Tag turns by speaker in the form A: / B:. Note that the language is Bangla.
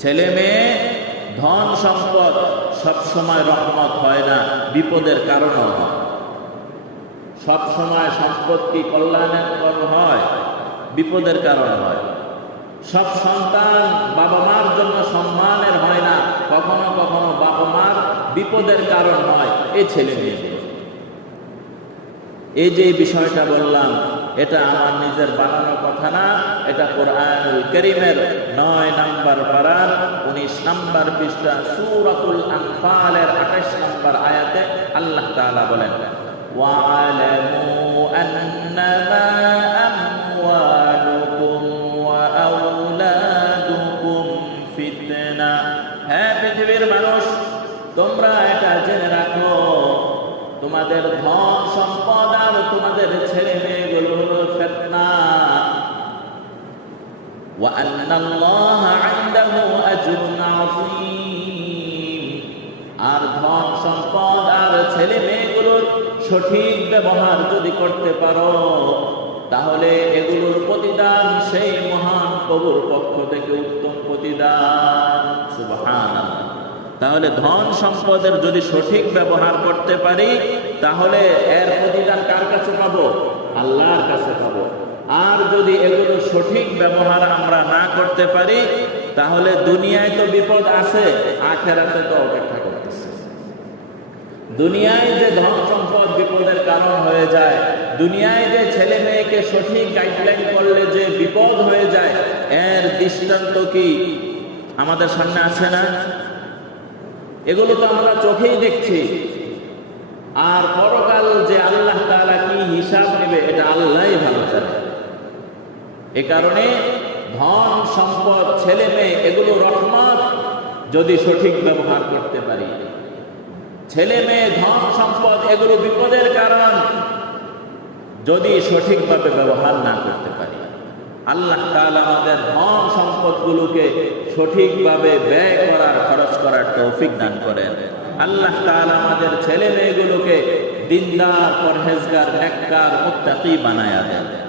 A: ছেলে মেয়ে, ধন সম্পদ সবসময় রহমত হয় না, বিপদের কারণও হয়। সব সময় সম্পত্তি কল্যাণের কারণ হয়? বিপদের কারণ হয়। সব সন্তান বাবা মার জন্য সম্মানের হয় না, কখনো কখনো বাবা মার বিপদের কারণ হয় এই ছেলে মেয়েদের। এই যে বিষয়টা বললাম, এটা আমার নিজের বানানো কথা না এটা কোরআনুল করিমের নয় নাম্বার পারার উনিশ নাম্বার পৃষ্ঠা, সুরাতুল আনফালের আঠাশ নাম্বার আয়াতে আল্লাহ তাআলা বলেন আন্নামা আমওয়ালুকুম ওয়া আওলাদুকুম ফিতনা। হ্যাঁ পৃথিবীর মানুষ, তোমরা এটা জেনে রাখো, তোমাদের ধন সম্পদ আর তোমাদের ছেলে মেয়েগুলো আর ধন সম্পদ আর ছেলে মেয়েগুলোর সঠিক ব্যবহার যদি করতে পারো, তাহলে এগুলোর প্রতিদান সেই মহান প্রভুর পক্ষ থেকে উত্তম প্রতিদান। তাহলে ধন সম্পদের যদি সঠিক ব্যবহার করতে পারি, তাহলে এর প্রতিদান কার কাছে পাবো? আল্লাহর কাছে পাবো। আর যদি এগুলো সঠিক ব্যবহার আমরা না করতে পারি, তাহলে দুনিয়ায় তো বিপদ আছে, আখেরাতে তো অপেক্ষা করতেছে। দুনিয়ায় যে ধন সম্পদ বিপদের কারণ হয়ে যায়, দুনিয়ায় যে ছেলে মেয়েকে সঠিক গাইডলাইন করলে যে বিপদ হয়ে যায়, এর দৃষ্টান্ত কি আমাদের সামনে আছে না? এগুলো তো আমরা চোখেই দেখছি। আর পরকাল যে আল্লাহ তাআলা কি হিসাব নেবে, এটা আল্লাহই ভালো জানে। এ কারণে ধন, সম্পদ, ছেলে মেয়ে, এগুলো রহমত যদি সঠিক ব্যবহার করতে পারি। ছেলে মেয়ে, ধন, সম্পদ, এগুলো বিপদের কারণ যদি সঠিকভাবে ব্যবহার না করতে পারি। আল্লাহ তাআলা আমাদের ধন, সম্পদগুলোকে সঠিকভাবে ব্যয় করার, খরচ করার তৌফিক দান করেন। আল্লাহ তাআলা আমাদের ছেলে মেয়েগুলোকে দিনদার, পরহেজগার, নেককার, মুত্তাকি বানায়া দেন।